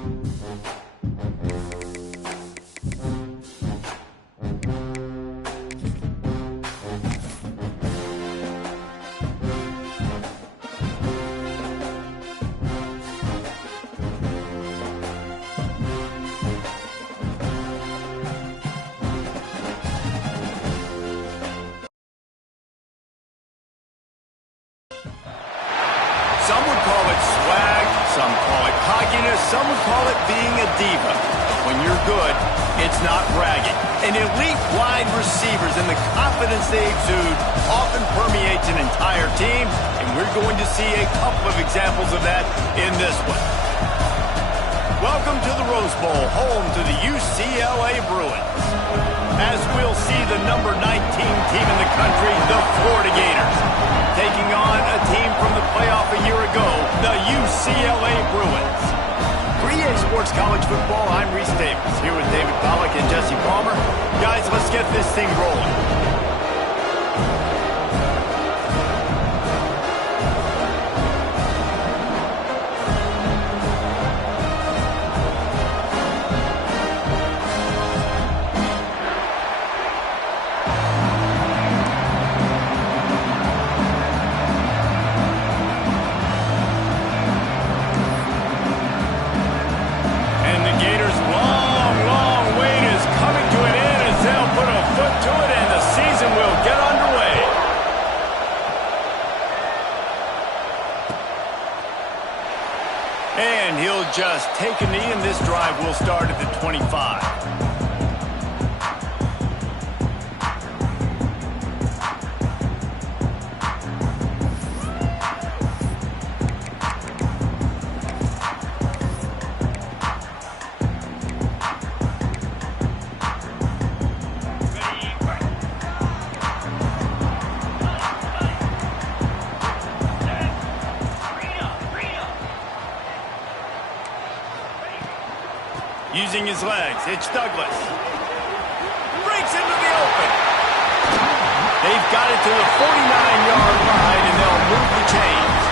Some would call it swag, some call it cockiness, some would call it being a diva. When you're good, it's not bragging. And elite wide receivers and the confidence they exude often permeates an entire team, and we're going to see a couple of examples of that in this one. Welcome to the Rose Bowl, home to the UCLA Bruins. As we'll see the number 19 team in the country, the Florida Gators, taking on a team from the playoff a year ago, the UCLA Bruins. 3A Sports College Football, I'm Reese Davis, here with David Pollack and Jesse Palmer. Guys, let's get this thing rolling. And he'll just take a knee, and this drive will start at the 25. Using his legs, it's Douglas. Breaks into the open. They've got it to the 49-yard line, and they'll move the chains.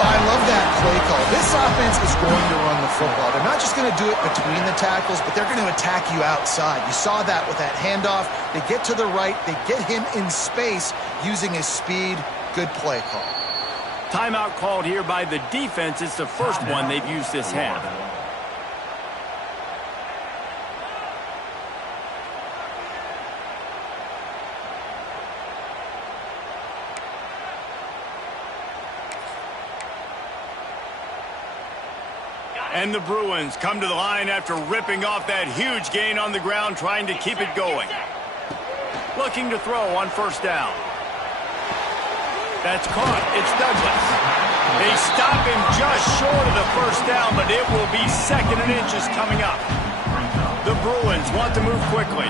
I love that play call. This offense is going to run the football. They're not just going to do it between the tackles, but they're going to attack you outside. You saw that with that handoff. They get to the right. They get him in space using his speed. Good play call. Timeout called here by the defense. It's the first one they've used this half. And the Bruins come to the line after ripping off that huge gain on the ground, trying to keep it going. Looking to throw on first down. That's caught. It's Douglas. They stop him just short of the first down, but it will be 2nd and inches coming up. The Bruins want to move quickly.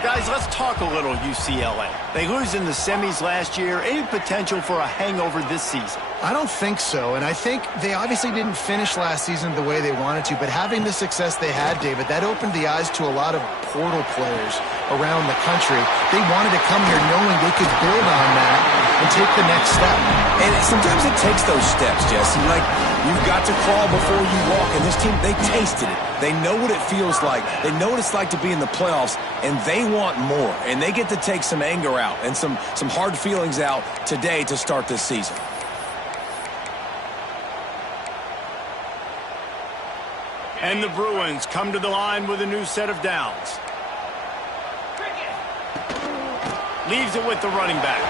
Guys, let's talk a little UCLA. They lose in the semis last year. Any potential for a hangover this season? I don't think so, and I think they obviously didn't finish last season the way they wanted to, but having the success they had, David, that opened the eyes to a lot of portal players around the country. They wanted to come here knowing they could build on that and take the next step. And sometimes it takes those steps, Jesse. Like, you've got to crawl before you walk, and this team, they tasted it. They know what it feels like. They know what it's like to be in the playoffs, and they want more. And they get to take some anger out and some hard feelings out today to start this season. And the Bruins come to the line with a new set of downs. Leaves it with the running back.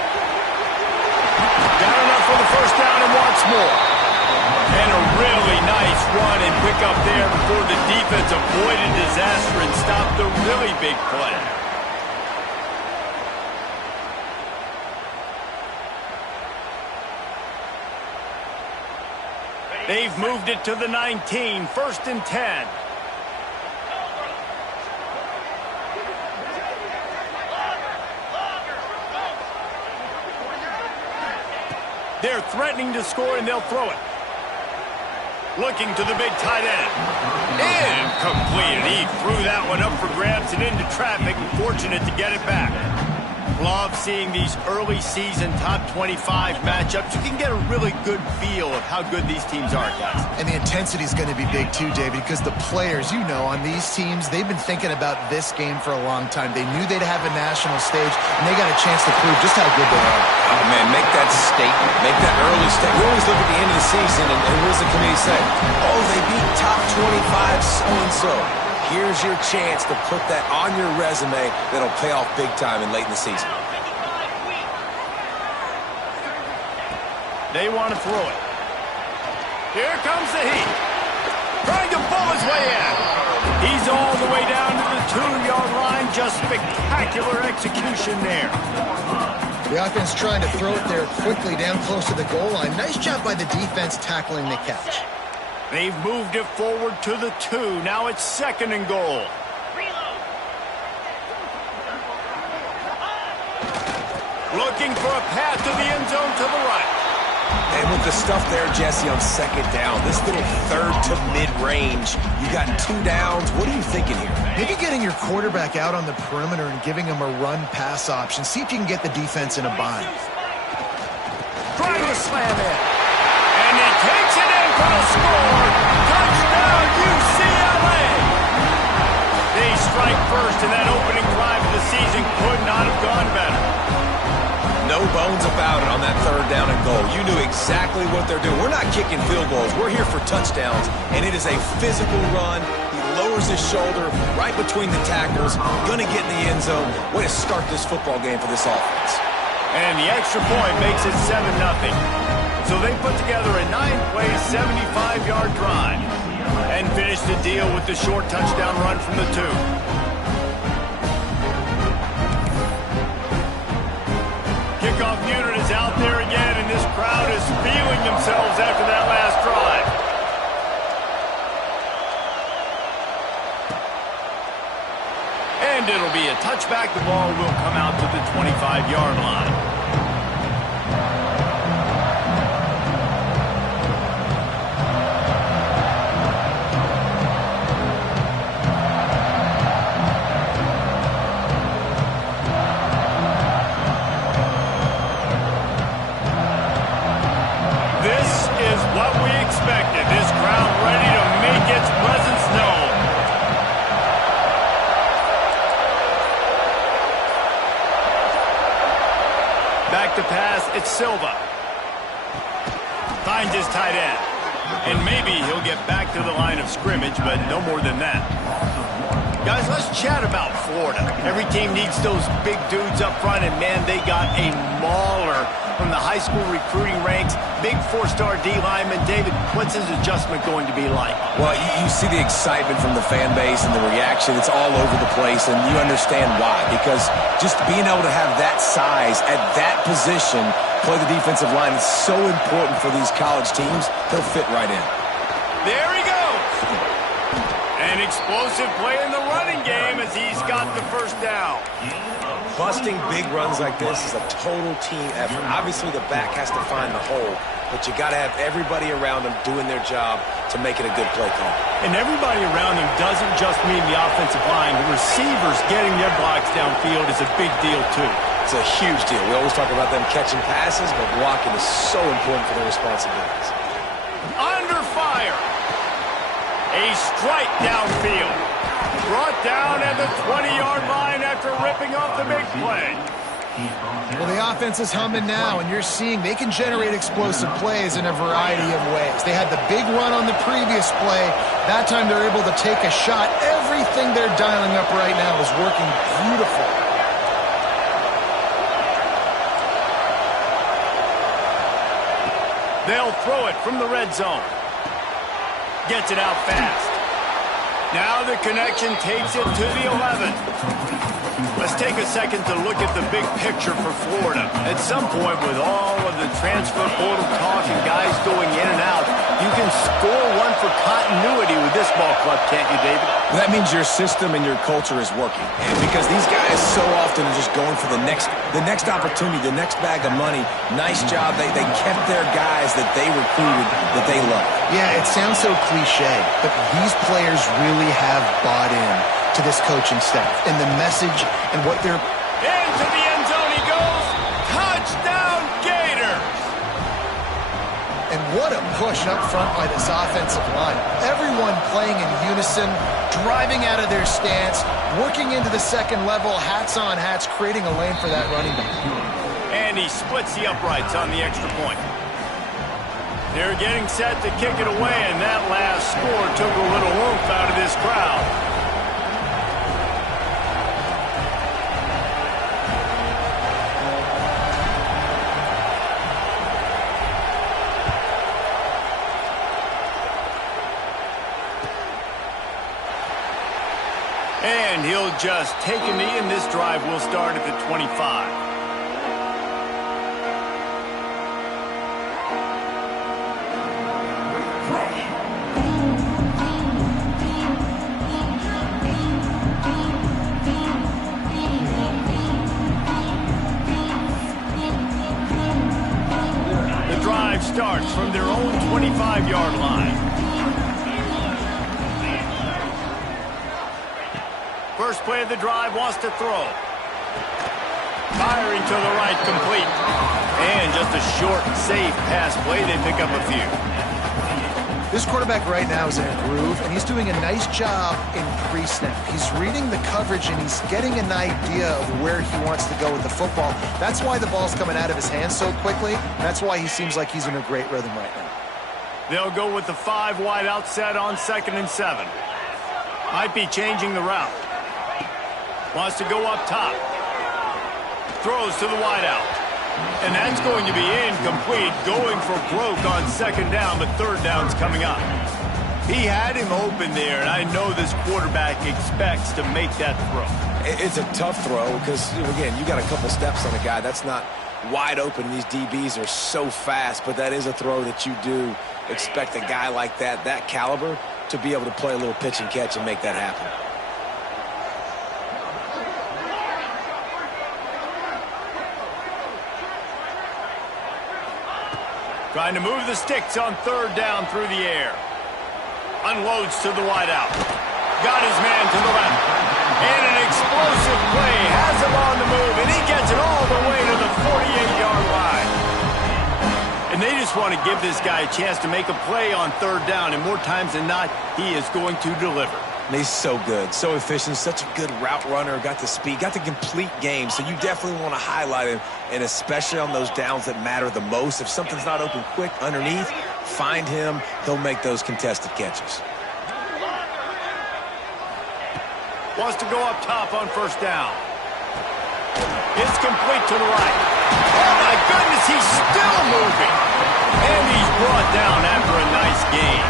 Got enough for the first down and wants more. And a really nice run and pick up there before the defense avoided disaster and stopped the really big play. They've moved it to the 19, 1st and 10. They're threatening to score, and they'll throw it. Looking to the big tight end. Incomplete. He threw that one up for grabs and into traffic. Fortunate to get it back. Love seeing these early season top 25 matchups. You can get a really good feel of how good these teams are, guys. And the intensity is going to be big too, David, because the players, you know, on these teams, they've been thinking about this game for a long time. They knew they'd have a national stage, and they got a chance to prove just how good they are. Oh, man, make that statement. Make that early statement. We always look at the end of the season, and what does the committee say? Oh, they beat top 25 so-and-so. Here's your chance to put that on your resume that'll pay off big time and late in the season. They want to throw it. Here comes the heat. Trying to pull his way in. He's all the way down to the 2-yard line. Just spectacular execution there. The offense trying to throw it there quickly down close to the goal line. Nice job by the defense tackling the catch. They've moved it forward to the 2. Now it's 2nd and goal. Looking for a path to the end zone to the right. And with the stuff there, Jesse, on 2nd down, this little 3rd to mid-range, you got 2 downs. What are you thinking here? Maybe getting your quarterback out on the perimeter and giving him a run-pass option. See if you can get the defense in a bind. Trying to slam in. And he takes it in for the score. Touchdown, UCLA. They strike first, and that opening drive of the season could not have gone better. No bones about it on that 3rd down and goal. You knew exactly what they're doing. We're not kicking field goals. We're here for touchdowns, and it is a physical run. He lowers his shoulder right between the tackles, going to get in the end zone. Way to start this football game for this offense. And the extra point makes it 7-0. So they put together a 9-play, 75-yard drive and finish the deal with the short touchdown run from the 2. Kickoff unit is out there again, and this crowd is feeling themselves after that last drive. And it'll be a touchback. The ball will come out to the 25-yard line. This crowd ready to make its presence known. Back to pass, it's Silva. Finds his tight end. And maybe he'll get back to the line of scrimmage, but no more than that. Guys, let's chat about Florida. Every team needs those big dudes up front, and man, they got a mauler from the high school recruiting ranks. Big 4-star D lineman. David, what's his adjustment going to be like? Well, you see the excitement from the fan base and the reaction. It's all over the place, and you understand why. Because just being able to have that size at that position, play the defensive line, is so important for these college teams. He'll fit right in. There he goes. An explosive play in the running game as he's got the first down. Busting big runs like this is a total team effort. Obviously, the back has to find the hole, but you got to have everybody around them doing their job to make it a good play call. And everybody around them doesn't just mean the offensive line. The receivers getting their blocks downfield is a big deal, too. It's a huge deal. We always talk about them catching passes, but blocking is so important for their responsibilities. Under fire. A strike downfield. Brought down at the 20-yard line after ripping off the big play. Well, the offense is humming now, and you're seeing they can generate explosive plays in a variety of ways. They had the big run on the previous play. That time they're able to take a shot. Everything they're dialing up right now is working beautiful. They'll throw it from the red zone. Gets it out fast. Now the connection takes it to the 11. Let's take a second to look at the big picture for Florida. At some point, with all of the transfer portal talk and guys going in and out, you can score one for continuity with this ball club, can't you, David? That means your system and your culture is working. And because these guys so often are just going for the next opportunity, the next bag of money. Nice job. They kept their guys that they recruited, that they love. Yeah, it sounds so cliche, but these players really have bought in to this coaching staff and the message and what they're... Into the end zone he What a push up front by this offensive line. Everyone playing in unison, driving out of their stance, working into the second level, hats on hats, creating a lane for that running back. And he splits the uprights on the extra point. They're getting set to kick it away, and that last score took a little oomph out of this crowd. And he'll just take a knee, and this drive will start at the 25. The drive starts from their own 25-yard line. First play of the drive, wants to throw. Firing to the right, complete. And just a short, safe pass play. They pick up a few. This quarterback right now is in a groove, and he's doing a nice job in pre-snap. He's reading the coverage, and he's getting an idea of where he wants to go with the football. That's why the ball's coming out of his hands so quickly. That's why he seems like he's in a great rhythm right now. They'll go with the 5 wide out set on 2nd and 7. Might be changing the route. Wants to go up top. Throws to the wideout. And that's going to be incomplete. Going for broke on 2nd down, but 3rd down's coming up. He had him open there, and I know this quarterback expects to make that throw. It's a tough throw because, again, you got a couple steps on a guy. That's not wide open. These DBs are so fast, but that is a throw that you do expect a guy like that caliber, to be able to play a little pitch and catch and make that happen. Trying to move the sticks on 3rd down through the air. Unloads to the wideout. Got his man to the left. And an explosive play. Has him on the move, and he gets it all the way to the 48-yard line. And they just want to give this guy a chance to make a play on 3rd down, and more times than not, he is going to deliver. And he's so good, so efficient, such a good route runner, got the speed, got the complete game. So you definitely want to highlight him, and especially on those downs that matter the most. If something's not open quick underneath, find him. He'll make those contested catches. Wants to go up top on 1st down. It's complete to the right. Oh, my goodness, he's still moving. And he's brought down after a nice game.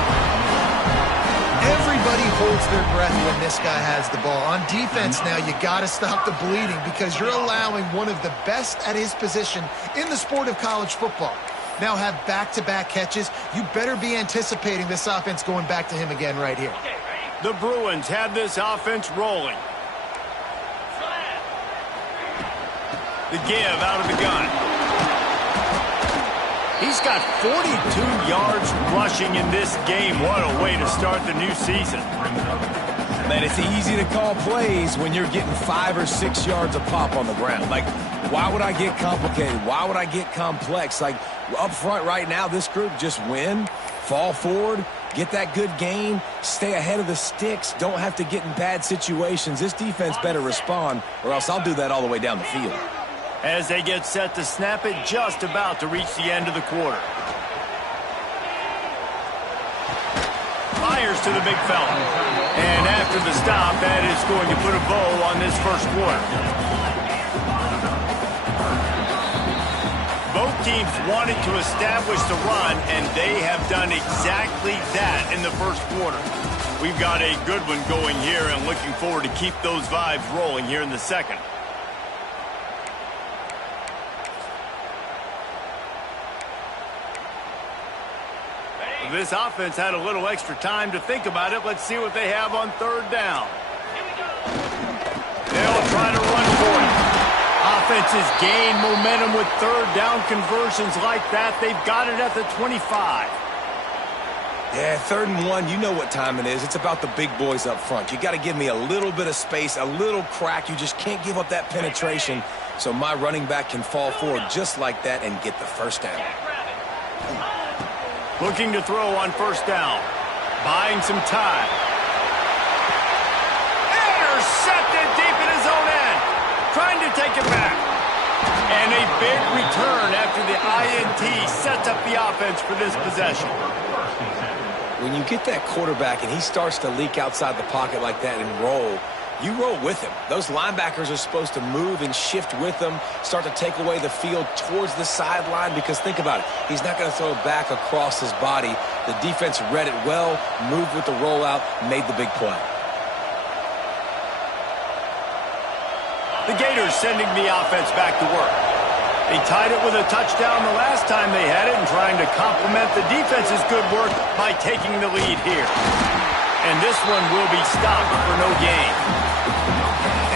Everybody holds their breath when this guy has the ball. On defense now, you got to stop the bleeding because you're allowing one of the best at his position in the sport of college football. Now have back-to-back catches. You better be anticipating this offense going back to him again right here. The Bruins have this offense rolling. The give out of the gun. He's got 42 yards rushing in this game. What a way to start the new season. Man, it's easy to call plays when you're getting 5 or 6 yards a pop on the ground. Like, why would I get complicated? Why would I get complex? Like, up front right now, this group just win, fall forward, get that good gain, stay ahead of the sticks, don't have to get in bad situations. This defense better respond, or else I'll do that all the way down the field. As they get set to snap it, just about to reach the end of the quarter. Fires to the big fella. And after the stop, that is going to put a bow on this first quarter. Both teams wanted to establish the run, and they have done exactly that in the first quarter. We've got a good one going here, and looking forward to keep those vibes rolling here in the second. This offense had a little extra time to think about it. Let's see what they have on 3rd down. They'll try to run for it. Offenses gain momentum with 3rd down conversions like that. They've got it at the 25. Yeah, 3rd and 1, you know what time it is. It's about the big boys up front. You got to give me a little bit of space, a little crack. You just can't give up that penetration so my running back can fall forward just like that and get the 1st down. Looking to throw on first down. Buying some time. Intercepted deep in his own end. Trying to take it back. And a big return after the INT sets up the offense for this possession. When you get that quarterback and he starts to leak outside the pocket like that and roll, you roll with him. Those linebackers are supposed to move and shift with him, start to take away the field towards the sideline, because think about it. He's not going to throw it back across his body. The defense read it well, moved with the rollout, made the big play. The Gators sending the offense back to work. They tied it with a touchdown the last time they had it and trying to complement the defense's good work by taking the lead here. And this one will be stopped for no gain.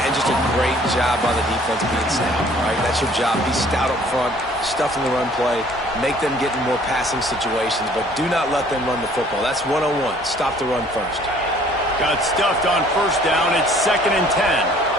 And just a great job by the defense being sound. All right, that's your job. Be stout up front, stuff in the run play, make them get in more passing situations, but do not let them run the football. That's 101. Stop the run first. Got stuffed on first down. It's 2nd and 10.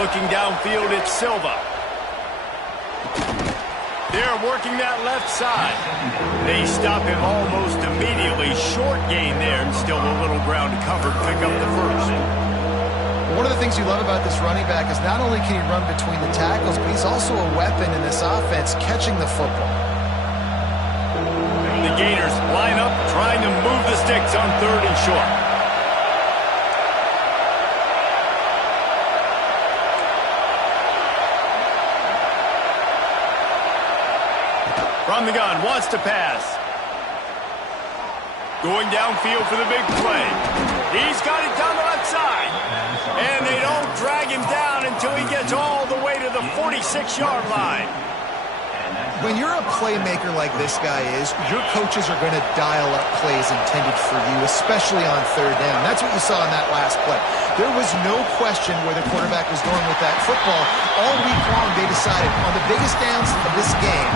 Looking downfield, it's Silva. They're working that left side. They stop him almost immediately. Short gain there, and still a little ground to cover to pick up the first. One of the things you love about this running back is not only can he run between the tackles, but he's also a weapon in this offense, catching the football. The Gators line up, trying to move the sticks on 3rd and short. From the gun, wants to pass. Going downfield for the big play. He's got it down the left side. And they don't drag him down until he gets all the way to the 46-yard line. When you're a playmaker like this guy is, your coaches are going to dial up plays intended for you, especially on 3rd down. That's what you saw in that last play. There was no question where the quarterback was going with that football. All week long, they decided on the biggest downs of this game,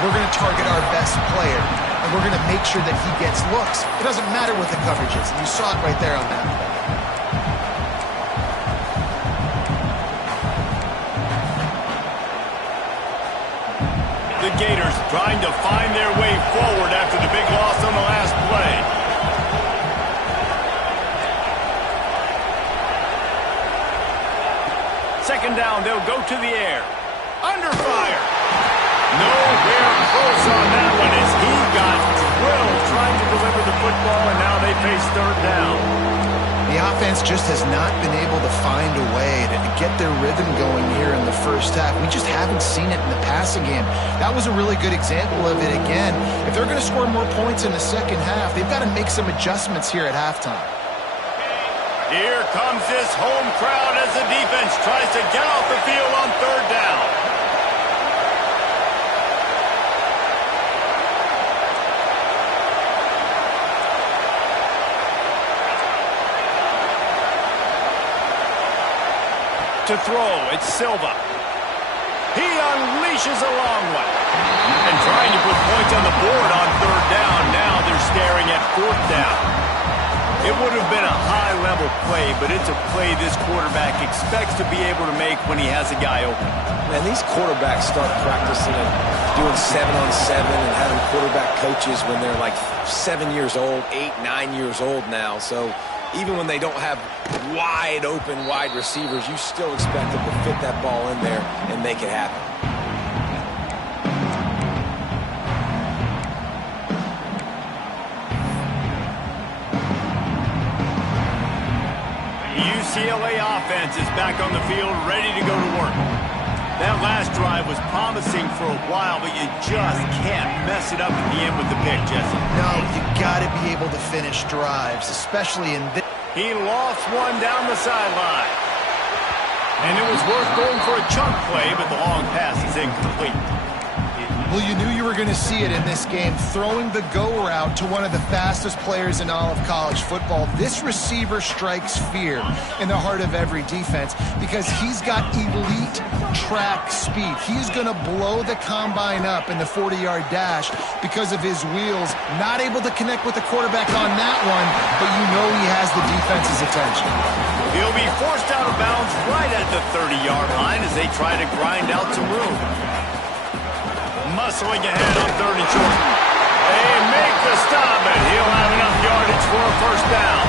we're going to target our best player, and we're going to make sure that he gets looks. It doesn't matter what the coverage is, and you saw it right there on that play. The Gators trying to find their way forward after the big loss on the last play. Second down, they'll go to the air. Under fire. Nowhere close on that one as he got drilled trying to deliver the football, and now they face 3rd down. The offense just has not been able to find a way to get their rhythm going here in the first half. We just haven't seen it in the passing game. That was a really good example of it again. If they're going to score more points in the second half, they've got to make some adjustments here at halftime. Here comes this home crowd as the defense tries to get off the field on 3rd down. To throw, it's Silva. He unleashes a long one. And trying to put points on the board on 3rd down. Now they're staring at 4th down. It would have been a high-level play, but it's a play this quarterback expects to be able to make when he has a guy open. Man, these quarterbacks start practicing and doing 7-on-7 and having quarterback coaches when they're like 7 years old, 8, 9 years old now. So even when they don't have wide open wide receivers, you still expect them to fit that ball in there and make it happen. The UCLA offense is back on the field, ready to go to work. That last drive was promising for a while, but you just can't mess it up at the end with the pick, Jesse. No, you got to be able to finish drives, especially in this. He lost one down the sideline. And it was worth going for a chunk play, but the long pass is incomplete. Well, you knew you were going to see it in this game, throwing the go route to one of the fastest players in all of college football. This receiver strikes fear in the heart of every defense because he's got elite track speed. He's going to blow the combine up in the 40-yard dash because of his wheels. Not able to connect with the quarterback on that one, but you know he has the defense's attention. He'll be forced out of bounds right at the 30-yard line as they try to grind out some room. Muscling ahead on 3rd and short. They make the stop, and he'll have enough yardage for a first down.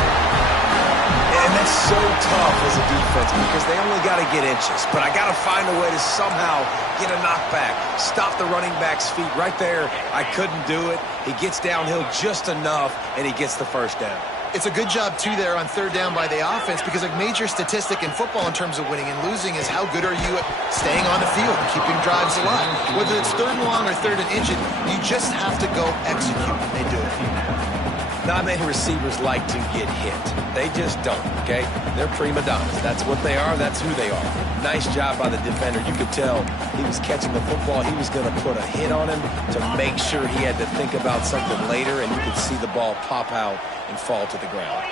And that's so tough as a defense because they only got to get inches. But I got to find a way to somehow get a knockback, stop the running back's feet right there. I couldn't do it. He gets downhill just enough, and he gets the first down. It's a good job, too, there on 3rd down by the offense because a major statistic in football in terms of winning and losing is how good are you at staying on the field, keeping drives alive. Whether it's 3rd and long or 3rd and inches, you just have to go execute, and they do it. Not many receivers like to get hit. They just don't, okay? They're prima donnas. That's what they are. That's who they are. Nice job by the defender. You could tell he was catching the football. He was going to put a hit on him to make sure he had to think about something later, and you could see the ball pop out and fall to the ground.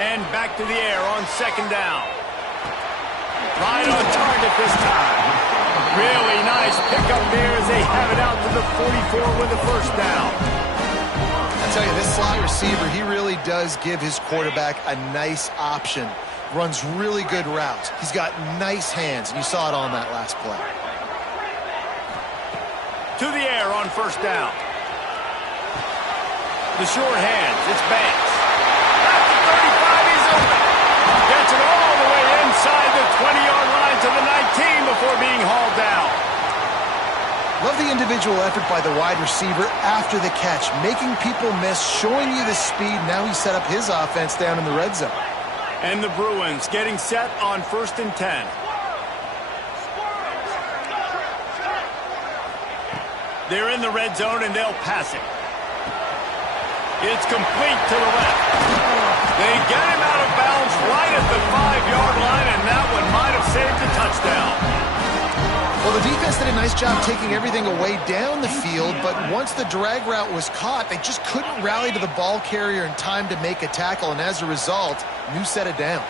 And back to the air on 2nd down. Right on target this time. Really nice pickup there as they have it out to the 44 with the first down. I tell you, this slot receiver, he really does give his quarterback a nice option. Runs really good routes. He's got nice hands, and you saw it on that last play. To the air on 1st down. The short hands, it's Banks. At the 35, he's open. Gets it all the way inside the 20-yard line to the 19 before being hauled down. Love the individual effort by the wide receiver after the catch, making people miss, showing you the speed. Now he set up his offense down in the red zone. And the Bruins getting set on 1st and 10. They're in the red zone, and they'll pass it. It's complete to the left. They get him out of bounds right at the 5-yard line, and that one might have saved a touchdown. Well, the defense did a nice job taking everything away down the field, but once the drag route was caught, they just couldn't rally to the ball carrier in time to make a tackle, and as a result, new set of downs.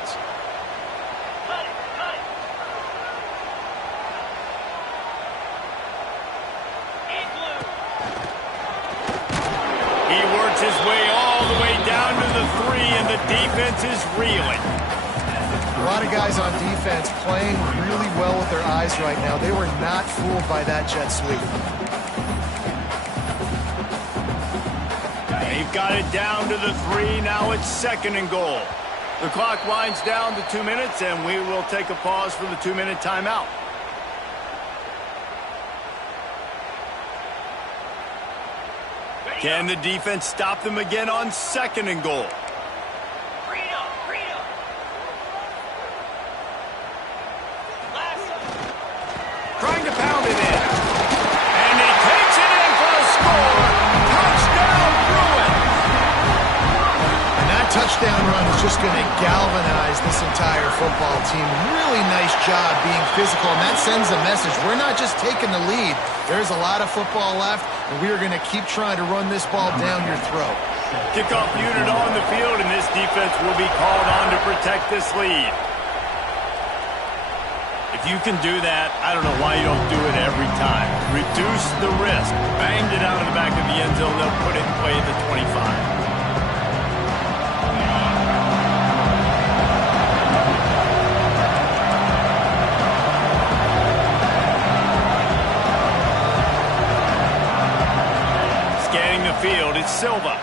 He works his way all the way down to the 3, and the defense is reeling. A lot of guys on defense playing really well with their eyes right now. They were not fooled by that jet sweep. They've got it down to the 3. Now it's 2nd and goal. The clock winds down to 2 minutes, and we will take a pause for the 2-minute timeout. Can the defense stop them again on 2nd and goal? Trying to pound it in. And he takes it in for the score. Touchdown, Bruins! And that touchdown run is just going to galvanize this entire football team. Really nice job being physical, and that sends a message. We're not just taking the lead. There's a lot of football left, and we are going to keep trying to run this ball down your throat. Kickoff unit on the field, and this defense will be called on to protect this lead. If you can do that, I don't know why you don't do it every time. Reduce the risk. Banged it out of the back of the end zone. They'll put it in play at the 25. Scanning the field, it's Silva.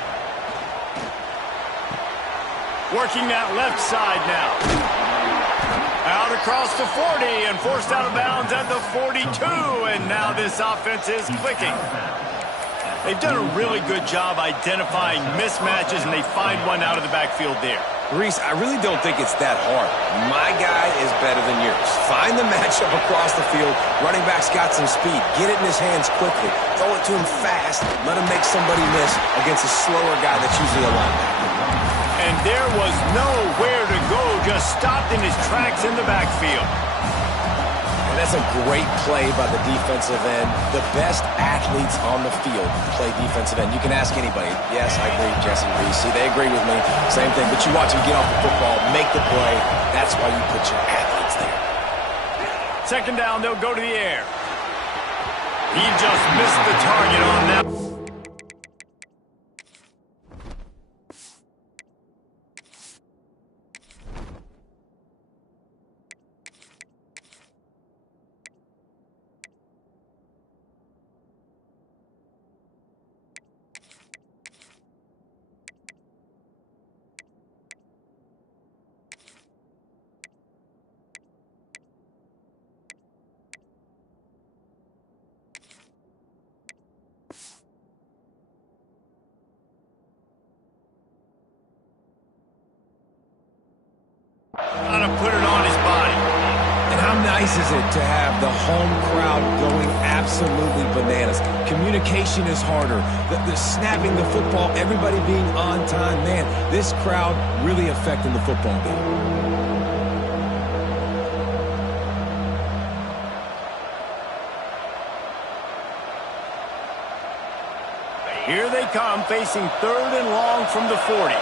Working that left side now. Out across the 40 and forced out of bounds at the 42, and now this offense is clicking. They've done a really good job identifying mismatches, and they find one out of the backfield there. Reese, I really don't think it's that hard. My guy is better than yours. Find the matchup across the field. Running back's got some speed. Get it in his hands quickly. Throw it to him fast. Let him make somebody miss against a slower guy that's usually a linebacker. And there was nowhere to go, just stopped in his tracks in the backfield. That's a great play by the defensive end. The best athletes on the field play defensive end. You can ask anybody. Yes, I agree, Jesse Reese. See, they agree with me. Same thing. But you watch him get off the football, make the play. That's why you put your athletes there. Second down, they'll go to the air. He just missed the target on that. Trying to put it on his body. And how nice is it to have the home crowd going absolutely bananas? Communication is harder. The snapping the football, everybody being on time. Man, this crowd really affecting the football game. Here they come, facing 3rd and long from the 40.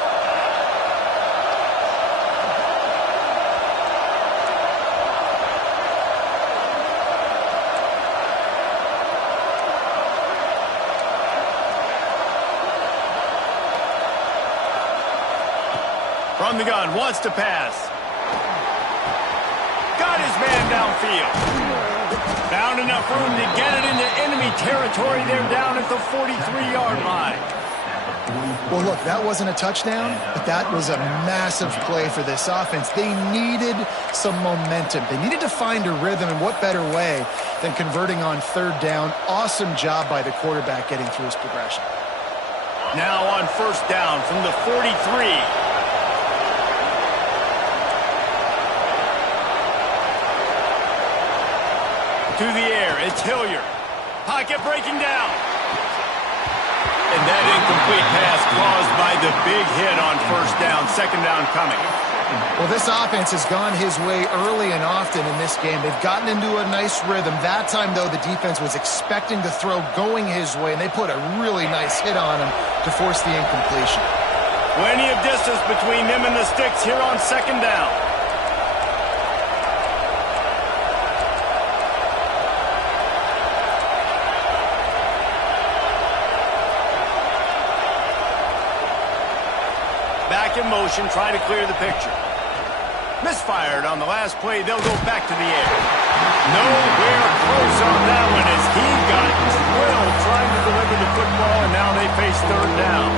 From the gun, wants to pass. Got his man downfield. Found enough room to get it into enemy territory. They're down at the 43-yard line. Well, look, that wasn't a touchdown, but that was a massive play for this offense. They needed some momentum. They needed to find a rhythm, and what better way than converting on 3rd down. Awesome job by the quarterback getting through his progression. Now on 1st down from the 43. To the air, it's Hilliard. Pocket breaking down. And that incomplete pass caused by the big hit on 1st down, 2nd down coming. Well, this offense has gone his way early and often in this game. They've gotten into a nice rhythm. That time, though, the defense was expecting the throw going his way, and they put a really nice hit on him to force the incompletion. Plenty of distance between them and the sticks here on 2nd down. Back in motion, trying to clear the picture. Misfired on the last play. They'll go back to the air. Nowhere close on that one as he got drilled trying to deliver the football, and now they face 3rd down.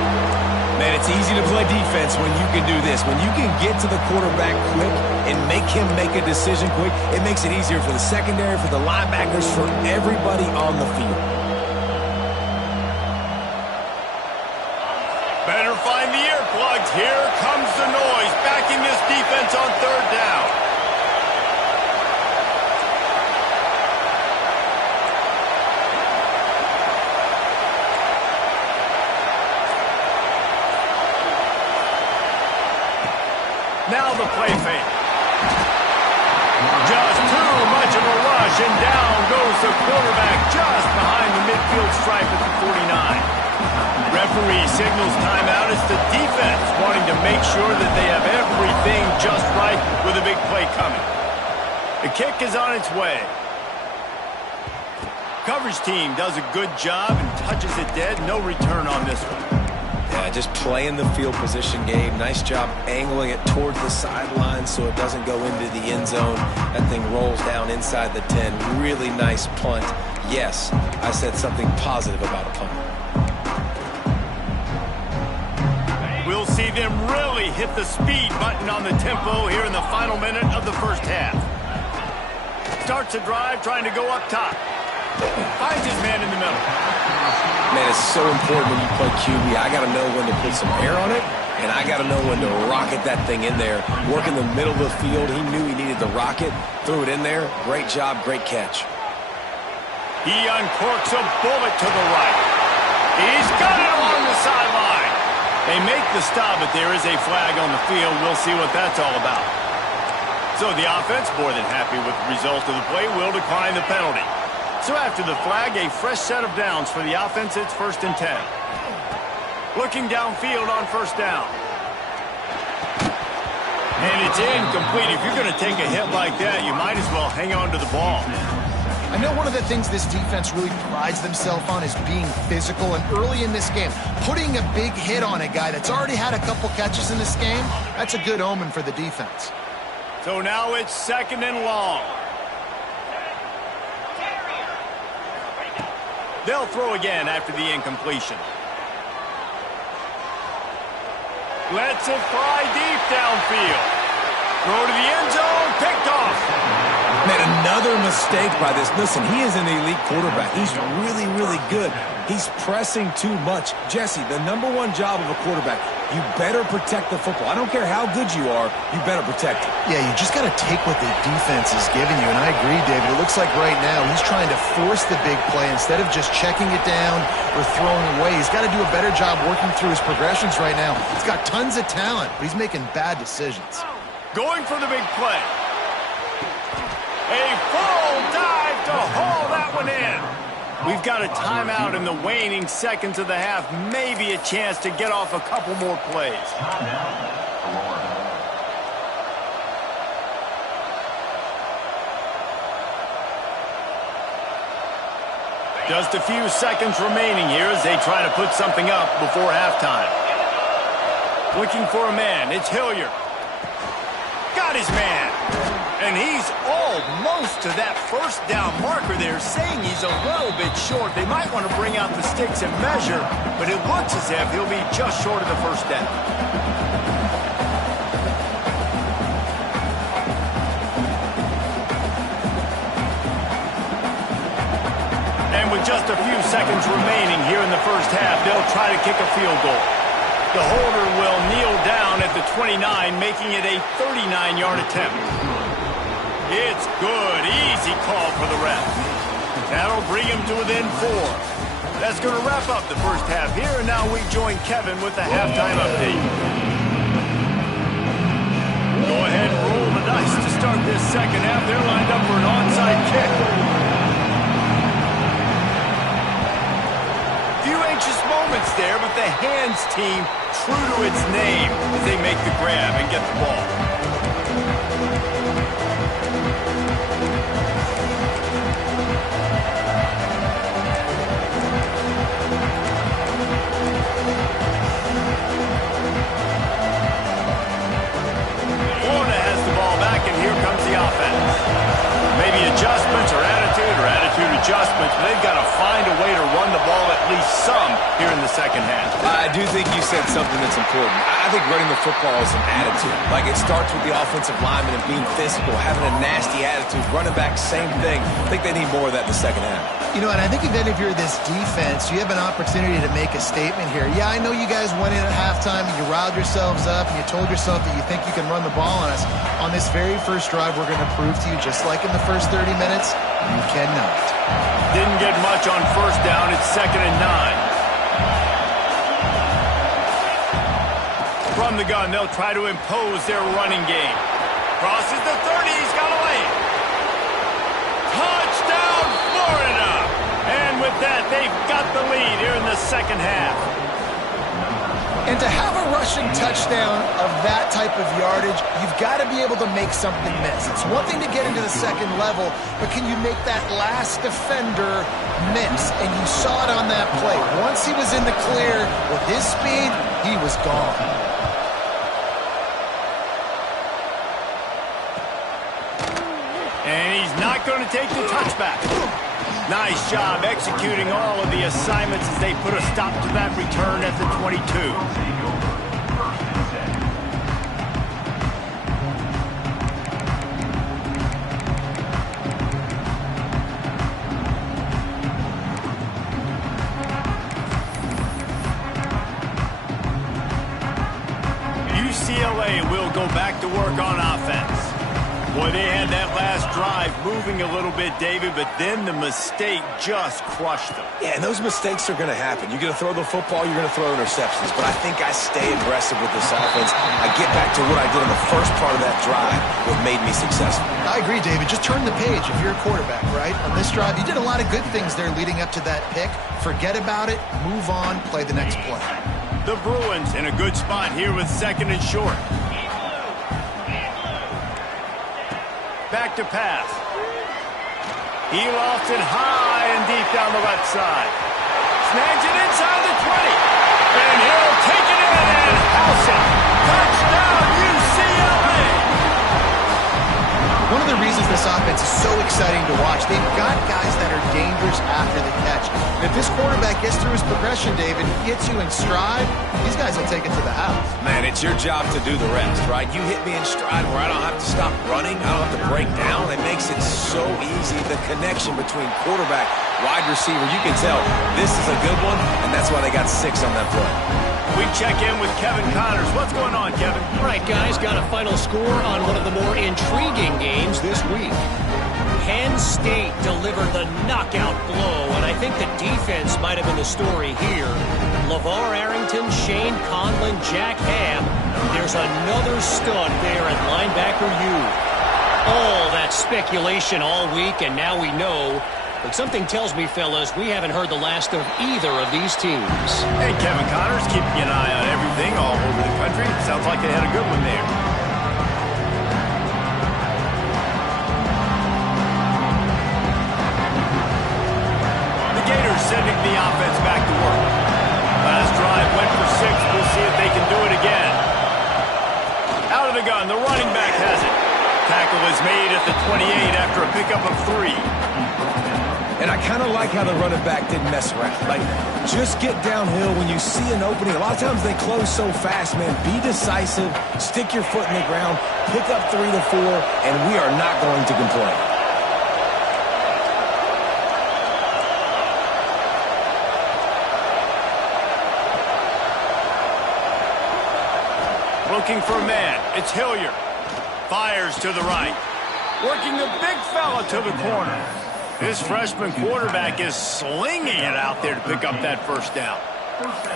Man, it's easy to play defense when you can do this. When you can get to the quarterback quick and make him make a decision quick, it makes it easier for the secondary, for the linebackers, for everybody on the field. Better find the earplugs. Here comes the noise, backing this defense on 3rd down. Now the play fake. Just too much of a rush, and down goes the quarterback just behind the midfield stripe at the 49. Referee signals timeout. It's the defense wanting to make sure that they have everything just right with a big play coming. The kick is on its way. Coverage team does a good job and touches it dead. No return on this one. Yeah, just playing the field position game. Nice job angling it towards the sideline so it doesn't go into the end zone. That thing rolls down inside the 10. Really nice punt. Yes, I said something positive about a punt. We'll see them really hit the speed button on the tempo here in the final minute of the 1st half. Starts a drive trying to go up top. Finds his man in the middle. Man, it's so important when you play QB. I got to know when to put some air on it, and I got to know when to rocket that thing in there. Work in the middle of the field. He knew he needed the rocket. Threw it in there. Great job. Great catch. He uncorks a bullet to the right. He's got it along the sideline. They make the stop, but there is a flag on the field. We'll see what that's all about. So the offense, more than happy with the result of the play, will decline the penalty. So after the flag, a fresh set of downs for the offense. It's 1st and 10. Looking downfield on 1st down. And it's incomplete. If you're going to take a hit like that, you might as well hang on to the ball. I know one of the things this defense really prides themselves on is being physical, and early in this game, putting a big hit on a guy that's already had a couple catches in this game, that's a good omen for the defense. So now it's 2nd and long. They'll throw again after the incompletion. Lets it fly deep downfield. Throw to the end zone, picked off. Made another mistake by this. Listen, he is an elite quarterback. He's really, really good. He's pressing too much. Jesse, the #1 job of a quarterback, you better protect the football. I don't care how good you are, you better protect it. Yeah, you just got to take what the defense is giving you, and I agree, David. It looks like right now he's trying to force the big play instead of just checking it down or throwing away. He's got to do a better job working through his progressions right now. He's got tons of talent, but he's making bad decisions. Going for the big play. A full dive to haul that one in. We've got a timeout in the waning seconds of the half. Maybe a chance to get off a couple more plays. Just a few seconds remaining here as they try to put something up before halftime. Looking for a man. It's Hilliard. Got his man. And he's almost to that 1st down marker there, saying he's a little bit short. They might want to bring out the sticks and measure, but it looks as if he'll be just short of the 1st down. And with just a few seconds remaining here in the 1st half, they'll try to kick a field goal. The holder will kneel down at the 29, making it a 39-yard attempt. It's good. Easy call for the ref. That'll bring him to within 4. That's going to wrap up the 1st half here, and now we join Kevin with the halftime update. Go ahead and roll the dice to start this 2nd half. They're lined up for an onside kick. Few anxious moments there, but the hands team true to its name as they make the grab and get the ball. Adjustments, but they've got to find a way to run the ball at least some here in the 2nd half. I do think you said something that's important. I think running the football is an attitude. Like, it starts with the offensive lineman and being physical, having a nasty attitude. Running back, same thing. I think they need more of that in the 2nd half. You know, and I think even if you're this defense, you have an opportunity to make a statement here. Yeah, I know you guys went in at halftime and you riled yourselves up and you told yourself that you think you can run the ball on us. On this very 1st drive, we're going to prove to you, just like in the first 30 minutes, you cannot. Didn't get much on 1st down. It's 2nd and 9. From the gun, they'll try to impose their running game. Crosses the 30. He's got a lane. Touchdown, Florida! And with that, they've got the lead here in the 2nd half. And to have a rushing touchdown of that type of yardage, you've got to be able to make something miss. It's one thing to get into the 2nd level, but can you make that last defender miss? And you saw it on that play. Once he was in the clear with his speed, he was gone. And he's not going to take the touchback. Nice job executing all of the assignments as they put a stop to that return at the 22. UCLA will go back to work on offense. Boy, they had that last drive moving a little bit, David, but then the mistake just crushed them. Yeah, and those mistakes are going to happen. You're going to throw the football, you're going to throw interceptions. But I think I stay aggressive with this offense. I get back to what I did in the first part of that drive, what made me successful. I agree, David. Just turn the page if you're a quarterback, right? On this drive, you did a lot of good things there leading up to that pick. Forget about it, move on, play the next play. The Bruins in a good spot here with 2nd and short. Back to pass. He lofts it high and deep down the left side. Snags it inside the 20. And he'll take it in and house it. Touchdown, UCLA! One of the reasons this offense is so exciting to watch, they've got guys that are dangerous after the catch. And if this quarterback gets through his progression, David, he gets you in stride, these guys will take it to the house. Man, it's your job to do the rest, right? You hit me in stride where I don't have to stop running. I don't have to break down. It makes it so easy. The connection between quarterback, wide receiver, you can tell this is a good one, and that's why they got 6 on that play. We check in with Kevin Connors. What's going on, Kevin? All right, guys, got a final score on one of the more intriguing games this week. Penn State delivered the knockout blow, and I think the defense might have been the story here. LeVar Arrington, Shane Conlon, Jack Ham. There's another stud there at linebacker U. All that speculation all week, and now we know. But something tells me, fellas, we haven't heard the last of either of these teams. Hey, Kevin Connors, keeping an eye on everything all over the country. Sounds like they had a good one there. The Gators sending the offense back to work. Last drive went for 6. We'll see if they can do it again. Out of the gun, the running back has it. Tackle is made at the 28 after a pickup of 3. And I kind of like how the running back didn't mess around. Like, just get downhill when you see an opening. A lot of times they close so fast, man. Be decisive, stick your foot in the ground, pick up 3 to 4, and we are not going to complain. Looking for a man. It's Hilliard. Fires to the right. Working the big fella to the corner. This freshman quarterback is slinging it out there to pick up that first down.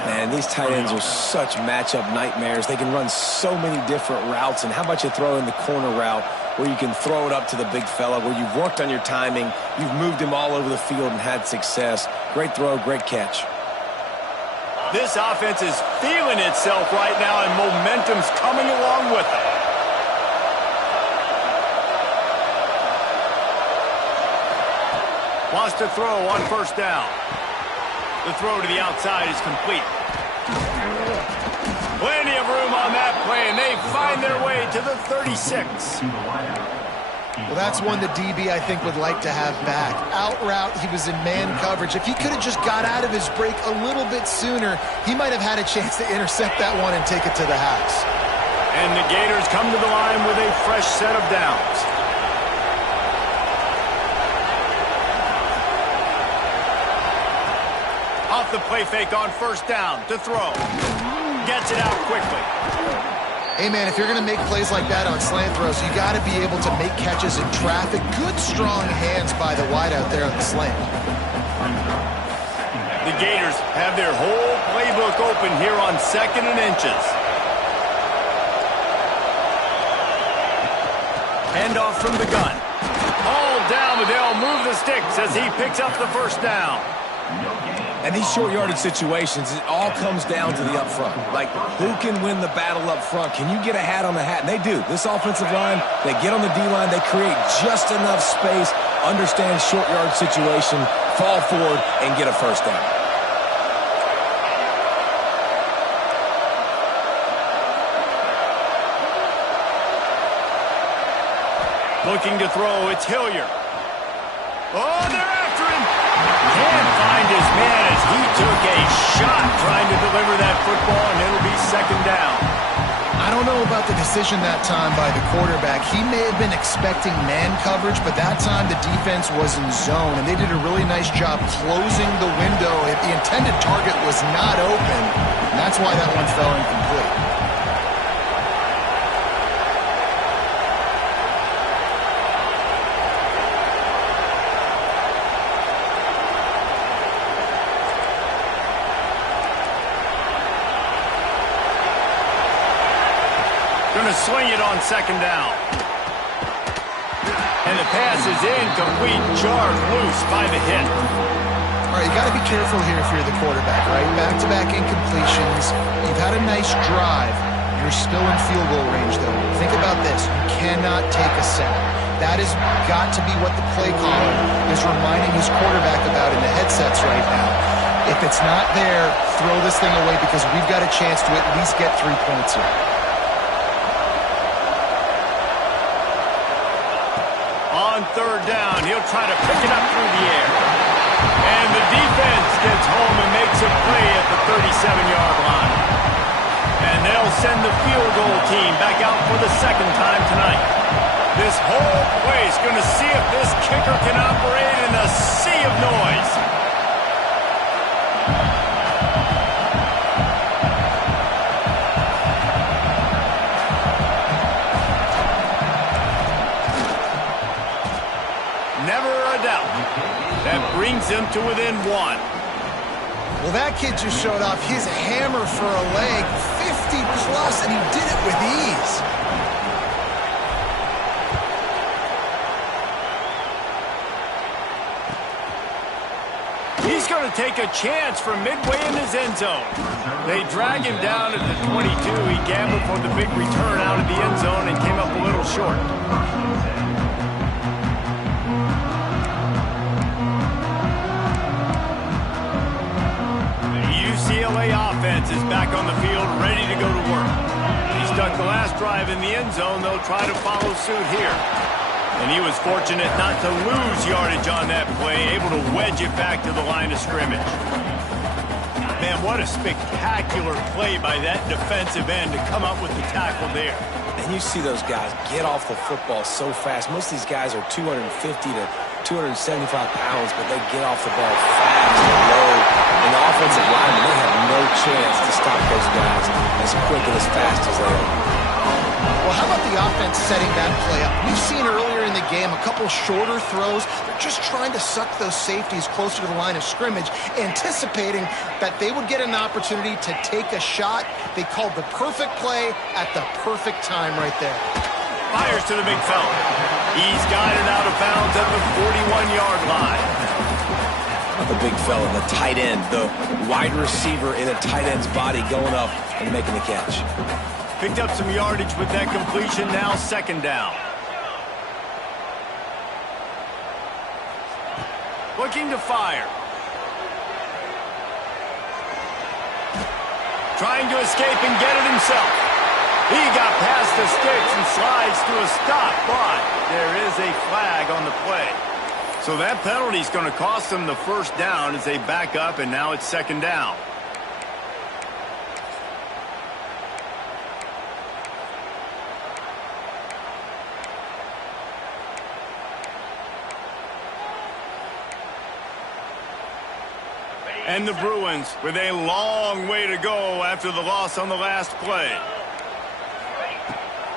Man, these tight ends are such matchup nightmares. They can run so many different routes. And how about you throw in the corner route where you can throw it up to the big fella, where you've worked on your timing, you've moved him all over the field and had success. Great throw, great catch. This offense is feeling itself right now, and momentum's coming along with it. Wants to throw on first down. The throw to the outside is complete. Plenty of room on that play, and they find their way to the 36. Well, that's one the DB, I think, would like to have back. Out route, he was in man coverage. If he could have just got out of his break a little bit sooner, he might have had a chance to intercept that one and take it to the house. And the Gators come to the line with a fresh set of downs. Off the play fake on first down to throw. Gets it out quickly. Hey, man, if you're going to make plays like that on slant throws, you got to be able to make catches in traffic. Good, strong hands by the wideout there on the slant. The Gators have their whole playbook open here on 2nd and inches. Handoff from the gun. All down, but they'll move the sticks as he picks up the first down. And these short yardage situations, it all comes down to the up front. Like, who can win the battle up front? Can you get a hat on the hat? And they do. This offensive line, they get on the D-line, they create just enough space, understand short yard situation, fall forward, and get a first down. Looking to throw, it's Hilliard. Oh, they're after him. Can't find his man as he took a shot trying to deliver that football, and it'll be 2nd down. I don't know about the decision that time by the quarterback. He may have been expecting man coverage, but that time the defense was in zone, and they did a really nice job closing the window. If the intended target was not open, and that's why that one fell incomplete. Going to swing it on second down. And the pass is incomplete, jarred loose by the hit. All right, you got to be careful here if you're the quarterback, right? Back-to-back incompletions. You've had a nice drive. You're still in field goal range, though. Think about this. You cannot take a sack. That has got to be what the play caller is reminding his quarterback about in the headsets right now. If it's not there, throw this thing away because we've got a chance to at least get 3 points here. On third down, he'll try to pick it up through the air. And the defense gets home and makes a play at the 37-yard line. And they'll send the field goal team back out for the second time tonight. This whole place going to see if this kicker can operate in a sea of noise. Never a doubt. That brings him to within 1. Well, that kid just showed off his hammer for a leg, 50+, and he did it with ease. He's going to take a chance from midway in his end zone. They drag him down at the 22. He gambled for the big return out of the end zone and came up a little short. UCLA offense is back on the field, ready to go to work. He stuck the last drive in the end zone. They'll try to follow suit here. And he was fortunate not to lose yardage on that play, able to wedge it back to the line of scrimmage. Man, what a spectacular play by that defensive end to come up with the tackle there. And you see those guys get off the football so fast. Most of these guys are 250 to 275 pounds, but they get off the ball fast and low. And the offensive linemen, they have no chance to stop those guys as quick and as fast as they are. Well, how about the offense setting that play up? We've seen earlier in the game a couple shorter throws. They're just trying to suck those safeties closer to the line of scrimmage, anticipating that they would get an opportunity to take a shot. They called the perfect play at the perfect time right there. Fires to the big fella. He's guided out of bounds at the 41-yard line. Not the big fella, the tight end, the wide receiver in a tight end's body going up and making the catch. Picked up some yardage with that completion, now second down. Looking to fire. Trying to escape and get it himself. He got past the sticks and slides to a stop, but there is a flag on the play. So that penalty is going to cost them the first down as they back up, and now it's second down. And the Bruins with a long way to go after the loss on the last play.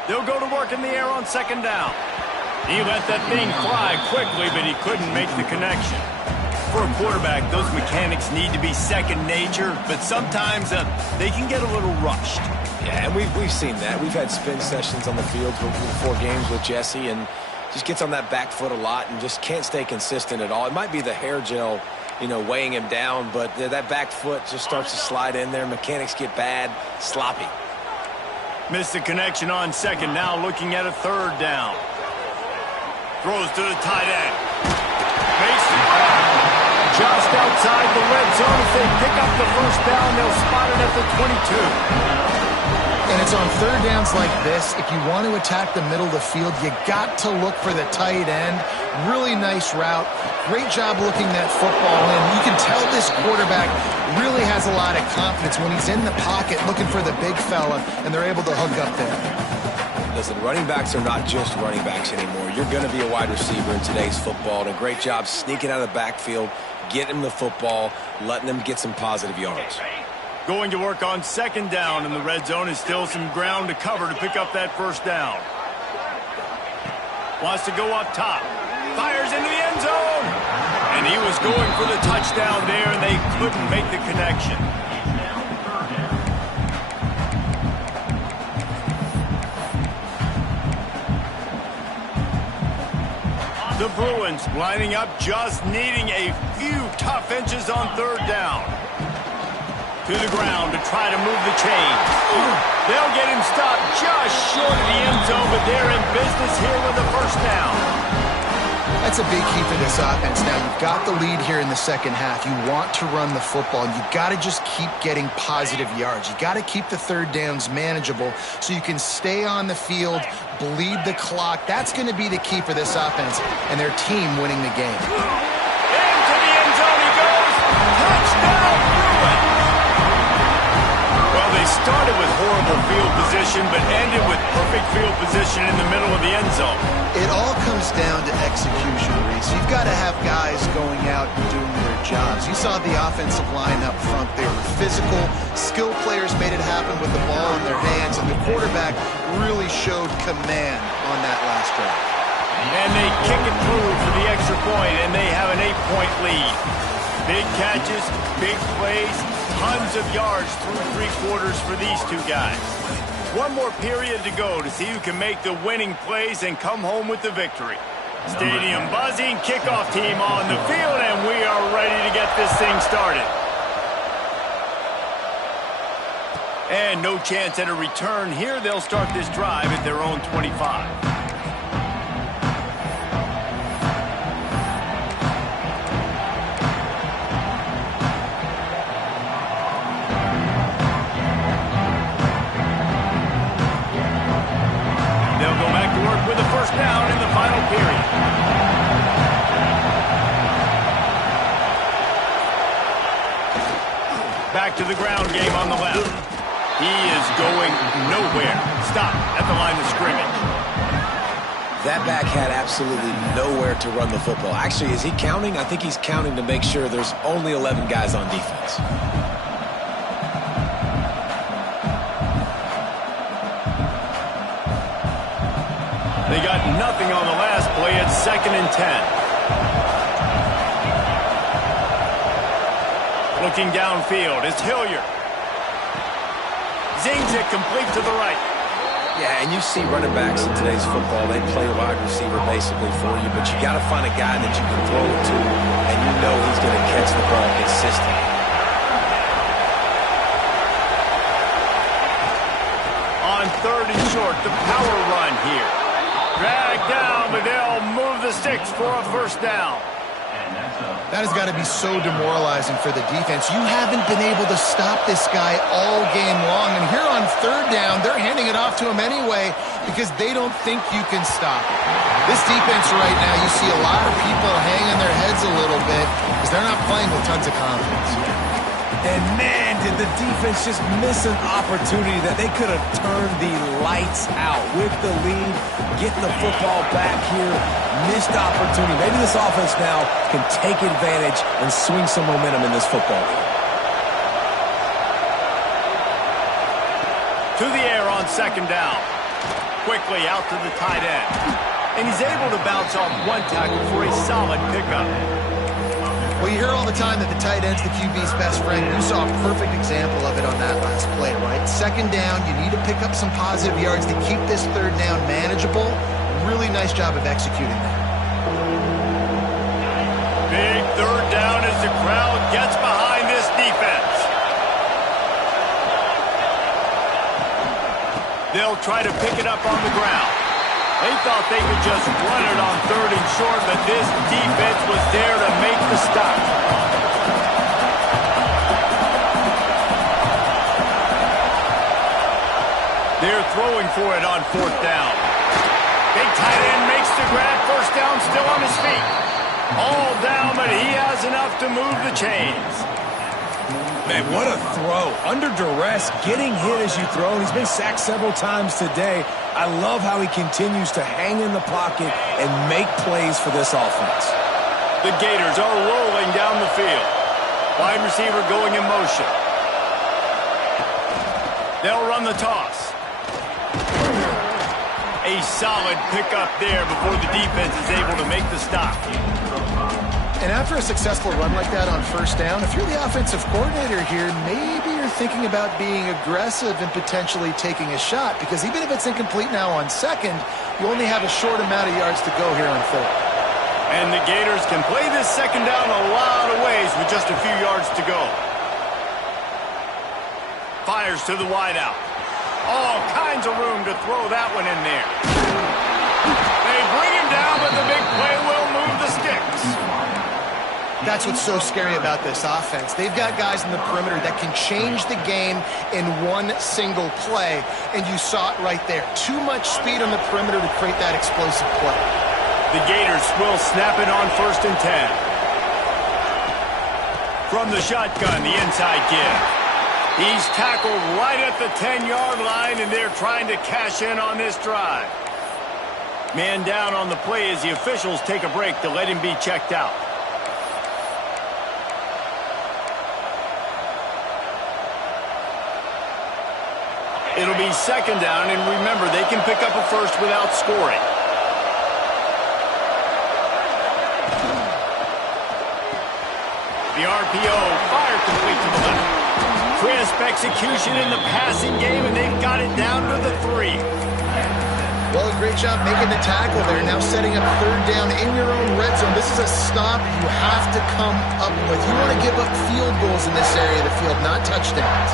They'll go to work in the air on second down. He let that thing fly quickly, but he couldn't make the connection. For a quarterback, those mechanics need to be second nature, but sometimes they can get a little rushed. Yeah, and we've seen that. We've had spin sessions on the field before games with Jesse, and just gets on that back foot a lot and just can't stay consistent at all. It might be the hair gel, weighing him down, but that back foot just starts to slide in there. Mechanics get bad, sloppy. Missed the connection on second, now looking at a third down. Throws to the tight end. Makes the grab. Just outside the red zone. If they pick up the first down, they'll spot it at the 22. And it's on third downs like this. If you want to attack the middle of the field, you got to look for the tight end. Really nice route. Great job looking that football in. You can tell this quarterback really has a lot of confidence when he's in the pocket looking for the big fella, and they're able to hook up there. Listen, running backs are not just running backs anymore. You're going to be a wide receiver in today's football. And a great job sneaking out of the backfield, getting them the football, letting them get some positive yards. Going to work on second down in the red zone is still some ground to cover to pick up that first down. Wants to go up top. Fires into the end zone. And he was going for the touchdown there, and they couldn't make the connection. Bruins lining up, just needing a few tough inches on third down. To the ground to try to move the chains. They'll get him stopped just short of the end zone, but they're in business here with a first down. That's a big key for this offense. Now, you've got the lead here in the second half. You want to run the football. You've got to just keep getting positive yards. You've got to keep the third downs manageable so you can stay on the field, bleed the clock. That's going to be the key for this offense and their team winning the game. Into the end zone he goes. Touchdown, Bruins. Well, they started with horrible field position, but ended with perfect field position in the middle of the end zone. It all comes down to execution, Reese. You've got to have guys going out and doing their jobs. You saw the offensive line up front. They were physical. Skilled players made it happen with the ball in their hands, and the quarterback really showed command on that last drive. And they kick it through for the extra point, and they have an 8-point lead. Big catches, big plays, tons of yards through three quarters for these two guys. One more period to go to see who can make the winning plays and come home with the victory. Stadium buzzing, kickoff team on the field, and we are ready to get this thing started. And no chance at a return here. They'll start this drive at their own 25. With a first down in the final period. Back to the ground game on the left. He is going nowhere. Stop at the line of scrimmage. That back had absolutely nowhere to run the football. Actually, is he counting? I think he's counting to make sure there's only 11 guys on defense. They got nothing on the last play at 2nd and 10. Looking downfield, it's Hilliard. Zings it complete to the right. Yeah, and you see running backs in today's football, they play wide receiver basically for you, but you got to find a guy that you can throw it to, and you know he's going to catch the ball consistently. On 3rd and short, the power run here. Drag down, but they'll move the sticks for a first down. That has got to be so demoralizing for the defense. You haven't been able to stop this guy all game long. And here on 3rd down, they're handing it off to him anyway because they don't think you can stop it. This defense right now, you see a lot of people hanging their heads a little bit because they're not playing with tons of confidence. And man, did the defense just miss an opportunity that they could have turned the lights out with the lead, get the football back here, missed opportunity. Maybe this offense now can take advantage and swing some momentum in this football game. To the air on 2nd down. Quickly out to the tight end. And he's able to bounce off one tackle for a solid pickup. Well, you hear all the time that the tight end's the QB's best friend. You saw a perfect example of it on that last play, right? 2nd down, you need to pick up some positive yards to keep this 3rd down manageable. Really nice job of executing that. Big 3rd down as the crowd gets behind this defense. They'll try to pick it up on the ground. They thought they could just run it on 3rd and short, but this defense was there to make the stop. They're throwing for it on 4th down. Big tight end makes the grab. First down, still on his feet. All down, but he has enough to move the chains. Man, what a throw. Under duress, getting hit as you throw. He's been sacked several times today. I love how he continues to hang in the pocket and make plays for this offense. The Gators are rolling down the field. Wide receiver going in motion. They'll run the toss. A solid pickup there before the defense is able to make the stop. And after a successful run like that on 1st down, if you're the offensive coordinator here, maybe you're thinking about being aggressive and potentially taking a shot, because even if it's incomplete now on 2nd, you only have a short amount of yards to go here on 3rd. And the Gators can play this second down a lot of ways with just a few yards to go. Fires to the wideout. All kinds of room to throw that one in there. They bring him down, but the big play will move the sticks. That's what's so scary about this offense. They've got guys in the perimeter that can change the game in one single play, and you saw it right there. Too much speed on the perimeter to create that explosive play. The Gators will snap it on 1st and 10. From the shotgun, the inside give. He's tackled right at the 10-yard line, and they're trying to cash in on this drive. Man down on the play as the officials take a break to let him be checked out. It'll be 2nd down, and remember, they can pick up a first without scoring. The RPO, fire complete to the left. Crisp execution in the passing game, and they've got it down to the 3. Well, great job making the tackle there. Now setting up 3rd down in your own red zone. This is a stop you have to come up with. You want to give up field goals in this area of the field, not touchdowns.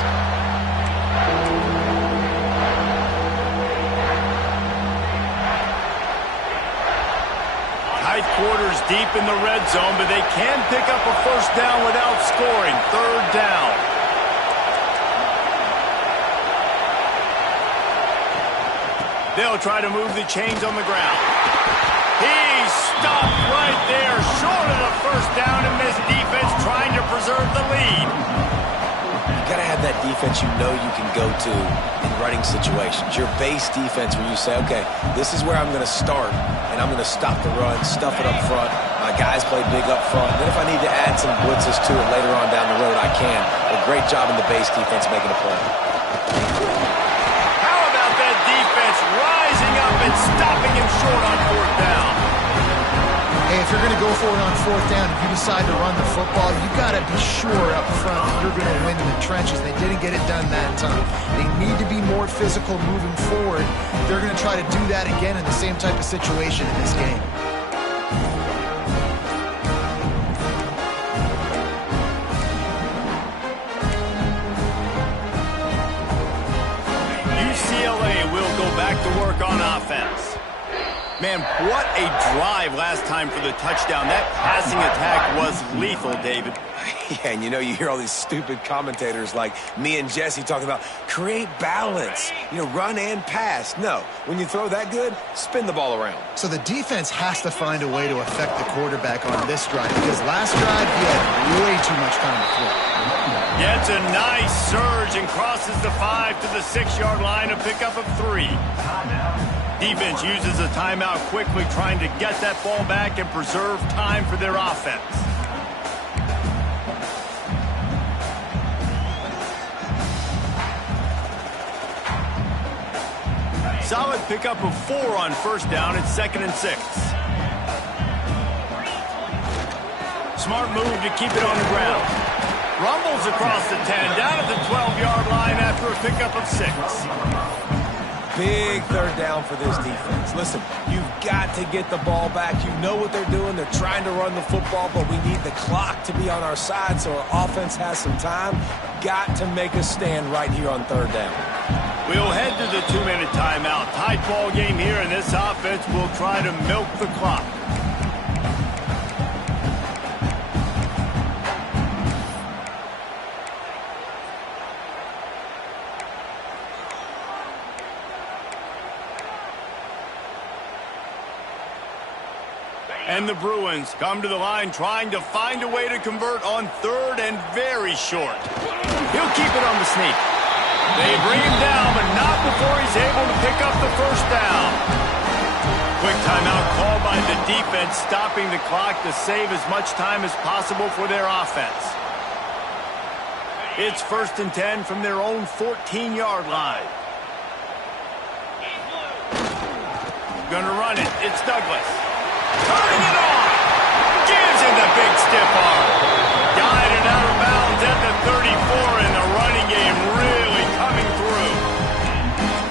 Tight quarters deep in the red zone, but they can pick up a first down without scoring. 3rd down. They'll try to move the chains on the ground. He's stopped right there, short of the first down, and this defense trying to preserve the lead. You got to have that defense you know you can go to in running situations. Your base defense where you say, okay, this is where I'm going to start, and I'm going to stop the run, stuff it up front. My guys play big up front. Then if I need to add some blitzes to it later on down the road, I can. A great job in the base defense making a play. How about that defense rising up and stopping him short on 4th down? Hey, if you're going to go for it on 4th down, if you decide to run the football, you've got to be sure up front that you're going to win in the trenches. They didn't get it done that time. They need to be more physical moving forward. They're going to try to do that again in the same type of situation in this game. UCLA will go back to work on offense. Man, what a drive last time for the touchdown. That passing attack was lethal, David. Yeah, and you hear all these stupid commentators like me and Jesse talking about create balance, run and pass. No, when you throw that good, spin the ball around. So the defense has to find a way to affect the quarterback on this drive because last drive he had way too much time to throw. Gets a nice surge and crosses the 5 to the 6-yard line, a pickup of 3. Defense uses a timeout quickly, trying to get that ball back and preserve time for their offense. Solid pickup of 4 on 1st down. It's 2nd and 6. Smart move to keep it on the ground. Rumbles across the 10, down at the 12-yard line after a pickup of 6. Big 3rd down for this defense. Listen, you've got to get the ball back. You know what they're doing. They're trying to run the football, but we need the clock to be on our side so our offense has some time. Got to make a stand right here on 3rd down. We'll head to the 2-minute timeout. Tight ball game here, and this offense will try to milk the clock. And the Bruins come to the line trying to find a way to convert on 3rd and very short. He'll keep it on the sneak. They bring him down, but not before he's able to pick up the 1st down. Quick timeout called by the defense, stopping the clock to save as much time as possible for their offense. It's 1st and 10 from their own 14-yard line. Gonna run it. It's Douglas. Turning it on. Gives him the big stiff arm. Guided out of bounds at the 34, and the running game really coming through.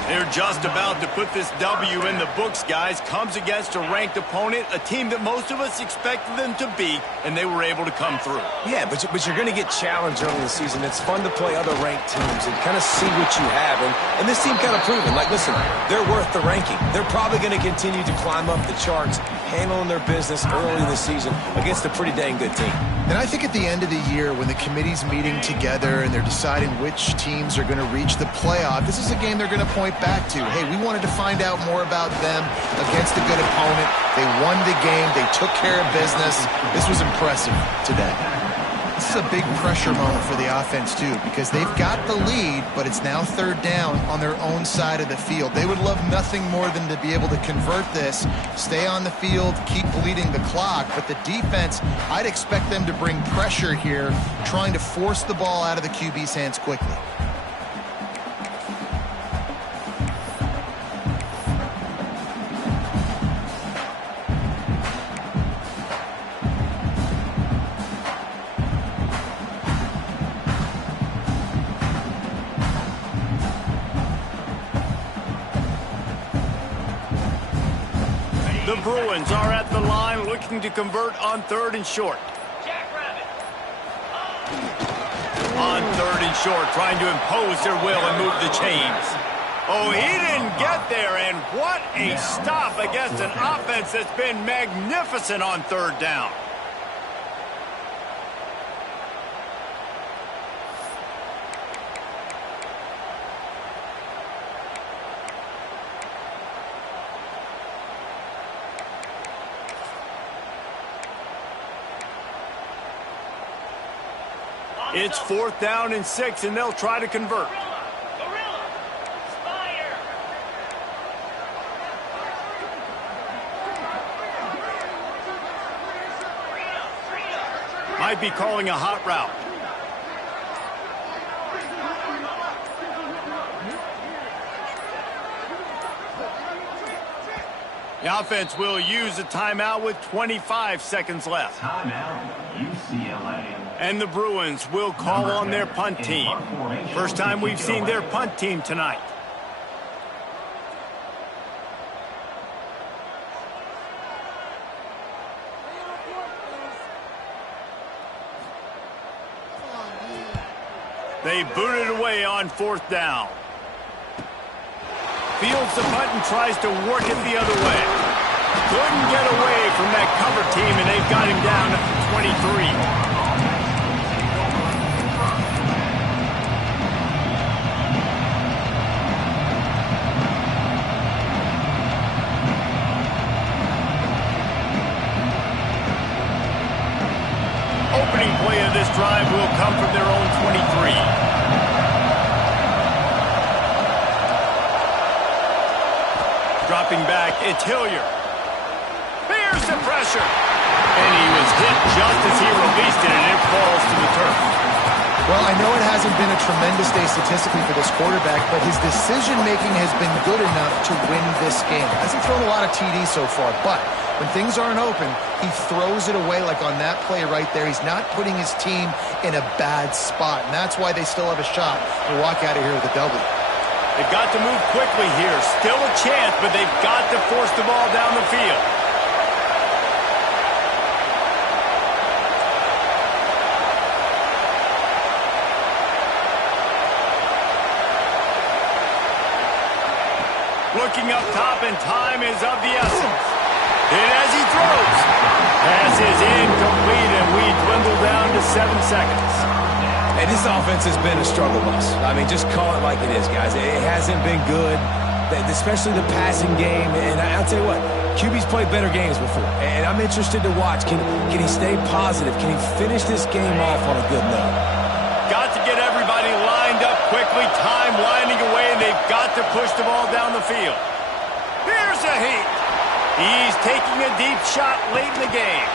They They're just about to put this W in the books, guys. Comes against a ranked opponent, a team that most of us expected them to beat, and they were able to come through. Yeah, but you're going to get challenged early in the season. It's fun to play other ranked teams and kind of see what you have. And this team kind of proven, like, listen, they're worth the ranking. They're probably going to continue to climb up the charts, handling their business early in the season against a pretty dang good team. And I think at the end of the year, when the committee's meeting together and they're deciding which teams are going to reach the playoff, this is a game they're going to point back to. Hey, we wanted to find out more about them against a good opponent. They won the game. They took care of business. This was impressive today. This is a big pressure moment for the offense, too, because they've got the lead, but it's now third down on their own side of the field. They would love nothing more than to be able to convert this, stay on the field, keep bleeding the clock. But the defense, I'd expect them to bring pressure here, trying to force the ball out of the QB's hands quickly. The Bruins are at the line looking to convert on 3rd and short. On 3rd and short, trying to impose their will and move the chains. Oh, he didn't get there, and what a stop against an offense that's been magnificent on 3rd down. It's 4th down and 6, and they'll try to convert. Might be calling a hot route. The offense will use a timeout with 25 seconds left. Timeout, UCLA. And the Bruins will call on their punt team. First time we've seen their punt team tonight. They boot it away on 4th down. Fields the punt and tries to work it the other way. Couldn't get away from that cover team, and they've got him down at the 23. Opening play of this drive will come from their own 23. Dropping back, it's Hilliard. Here's the pressure. And he was hit just as he released it, and it falls to the turf. Well, I know it hasn't been a tremendous day statistically for this quarterback, but his decision-making has been good enough to win this game. Hasn't thrown a lot of TDs so far, but when things aren't open, he throws it away like on that play right there. He's not putting his team in a bad spot, and that's why they still have a shot to walk out of here with a W. They've got to move quickly here. Still a chance, but they've got to force the ball down the field. Looking up top, and time is of the essence. And as he throws, pass is incomplete, and we dwindle down to 7 seconds. And this offense has been a struggle bus. I mean, just call it like it is, guys. It hasn't been good, especially the passing game. And I'll tell you what, QB's played better games before. And I'm interested to watch. Can he stay positive? Can he finish this game off on a good note? Got to get everybody lined up quickly. Time winding away, and they've got to push the ball down the field. Here's a heat. He's taking a deep shot late in the game.